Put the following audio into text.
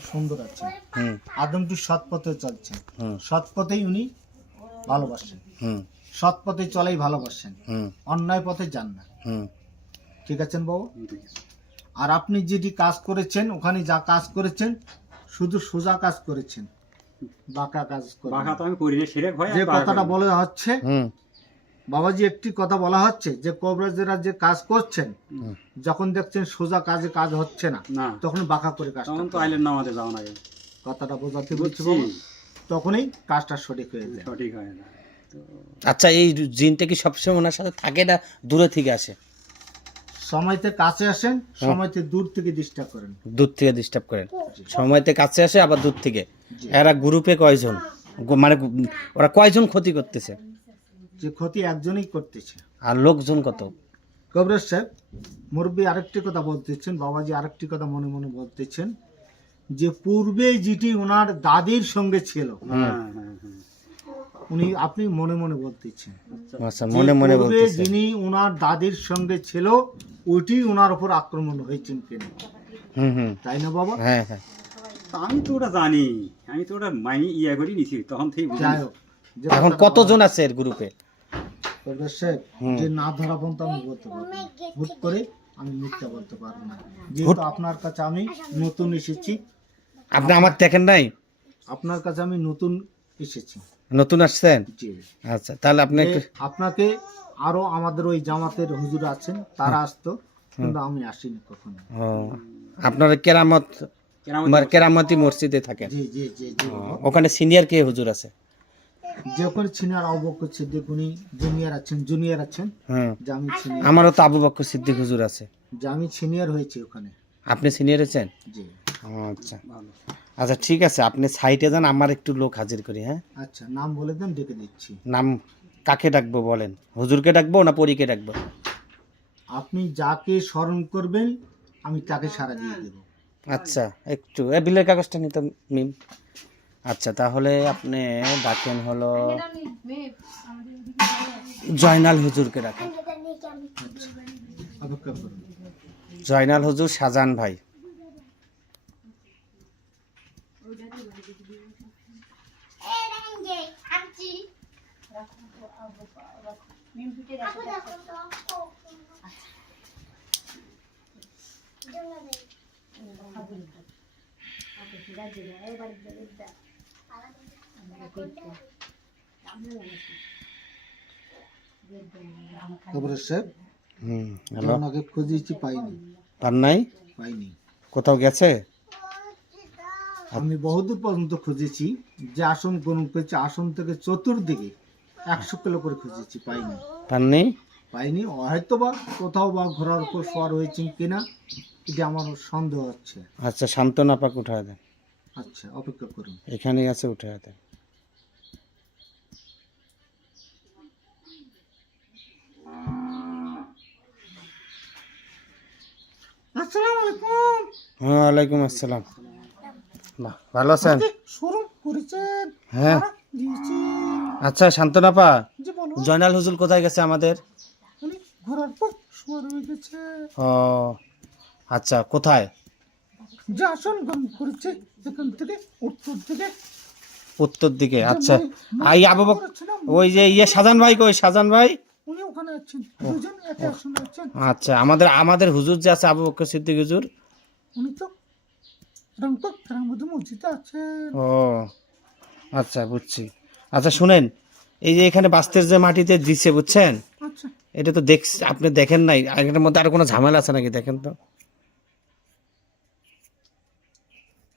খুব সুন্দর আছেন, আদমটি সৎ পথে চলছেন, সৎ পথেই উনি ভালোবাসেন, সৎ পথে চলেই ভালোবাসেন, অন্যায় পথে যান না। ঠিক আছেন বাবু? আর আপনি যেটি কাজ করেছেন, ওখানে যা কাজ করেছেন শুধু সোজা কাজ করেছেন, বাঁকা কাজ যে কথাটা বলা হচ্ছে বাবাজি, একটি কথা বলা হচ্ছে যে কবরেজরা যে কাজ করছেন, যখন দেখছেন সোজা কাজে কাজ হচ্ছে না, তখন বাঁকা করে কাজ, কথাটা বোঝাতে বলছি বাবা, তখনই কাজটা সঠিক হয়ে যায়। আচ্ছা, এই জিনটা কি সবসময় ওনার সাথে থাকে না দূরে থেকে আসে? সময়তে কাছে আসেন, সময়তে দূর থেকে ডিস্টার্ব করেন। দূর থেকে ডিস্টার্ব করেন, সময়তে কাছে আসে আবার দূর থেকে। এরা গ্রুপে কয়জন, মানে ওরা কয়জন ক্ষতি করতেছে? যে ক্ষতি একজনই করতেছে। আর লোকজন কত? কবরেজ সাহেব, মুরব্বী আরেকটি কথা বলতেছেন, বাবাজি আরেকটি কথা মনে মনে বলতেছেন, যে পূর্বে যেটি ওনার দাদির সঙ্গে ছিল, উনি আপনি মনে মনে বলতেছেন, আচ্ছা, মনে মনে বলতেছেন যিনি ওনার দাদির সঙ্গে ছিল ওইটি ওনার উপর আক্রমণ হয়েছেন কিনা, তাই না বাবা? হ্যাঁ হ্যাঁ, আমি তো ওটা জানি, আমি তো ওটা মাইনি ইয়া করি নিছি, তখন থেকে যাই হোক, এখন কতজন আছে এর গ্রুপে? যে না ধরা পর্যন্ত আমি বলতে পারবো না, হুট করে আমি মিথ্যা বলতে পারবো না, যেহেতু আপনার কাছে আমি নতুন এসেছি। আপনি আমার দেখেন নাই? আপনার কাছে আমি নতুন এসেছি। নতুন আসছেন? জি। আচ্ছা, তাহলে আপনি একটু, আপনাকে আরো আমাদের ওই জামাতের হুজুর আছেন, তারা আসতো, কিন্তু আমি আসিনি কখনো। আপনারা কেরামতি মসজিদে থাকেন? জি জি জি জি। ওখানে সিনিয়র কে হুজুর আছে? যে ওখানে সিনিয়র আবু বকর সিদ্দিক, উনি জুনিয়র আছেন, যে আমি সিনিয়র। আমারও তো আবু বকর সিদ্দিক হুজুর আছে, যে আমি সিনিয়র হয়েছি ওখানে। আপনি সিনিয়র আছেন? জি। আচ্ছা আচ্ছা, ঠিক আছে, আপনি সাইটে যান, আমার একটু লোক হাজির করি। হ্যাঁ, আচ্ছা, নাম বলে দেন, ডেকে দিচ্ছি। নাম কাকে ডাকবো বলেন? হুজুরকে ডাকবো না পরীকে ডাকবো? আপনি যাকে স্মরণ করবেন আমি তাকে সাড়া দিয়ে দেব। আচ্ছা, একটু বিলের কাগজটা নিতে মিম। আচ্ছা, তাহলে আপনি ডাকেন হলো জয়নাল হুজুরকে ডাকেন। অপেক্ষা করুন। জয়নাল হুজুর, শাহজাহান ভাই। কবরেজ সাহেব, হ্যালো, ওনাকে খুঁজেছি, পাইনি। পান নাই? পাইনি। কোথাও গেছে? আমি বহুদূর পর্যন্ত খুঁজেছি, যে আসন গ্রহণ করেছি আসন থেকে চতুর্দিকে 100 কিলো করে খুঁজেছি, পাইনি। পাননি? পাইনি, হয়তো বা কোথাও বা ঘোড়ার উপর সওয়ার হয়েছেন কিনা, এটা আমার সন্দেহ হচ্ছে। আচ্ছা, সান্ত্বনা পাক উঠায় দেন। আচ্ছা, অপেক্ষা করুন। এখানেই আছে, উঠায় দেন। আসসালামু আলাইকুম। ওয়ালাইকুম আসসালাম। বাহ, ভালো আছেন? শুরু করেছেন? হ্যাঁ। দিয়েছি। আচ্ছা, সান্ত্বনা পা, জি বলো। জয়নাল হুজুর কোথায় গেছে আমাদের? উনি ঘোড়ার উপর সওয়ার হয়ে গেছে। ও আচ্ছা, কোথায়? যে আসন গ্রহণ করেছে এখান থেকে উত্তর দিকে। উত্তর দিকে। আচ্ছা, আই আবু বকর, ওই যে শাহজাহান ভাই কই? শাহজাহান ভাই উনি ওখানে আছেন, দুজন একে আসনে আছেন। আচ্ছা, আমাদের হুজুর যে আছে আবু বকর সিদ্দিক হুজুর, উনি তো রংপুর কেরামতি মসজিদে আছেন। ও আচ্ছা, বুঝছি। আচ্ছা শুনেন, এই যে এখানে বাস্তের যে মাটিতে দিচ্ছে, বুঝছেন, আচ্ছা, এটা তো আপনি দেখেন নাই, এটার মধ্যে আরো কোনো ঝামেলা আছে নাকি দেখেন তো।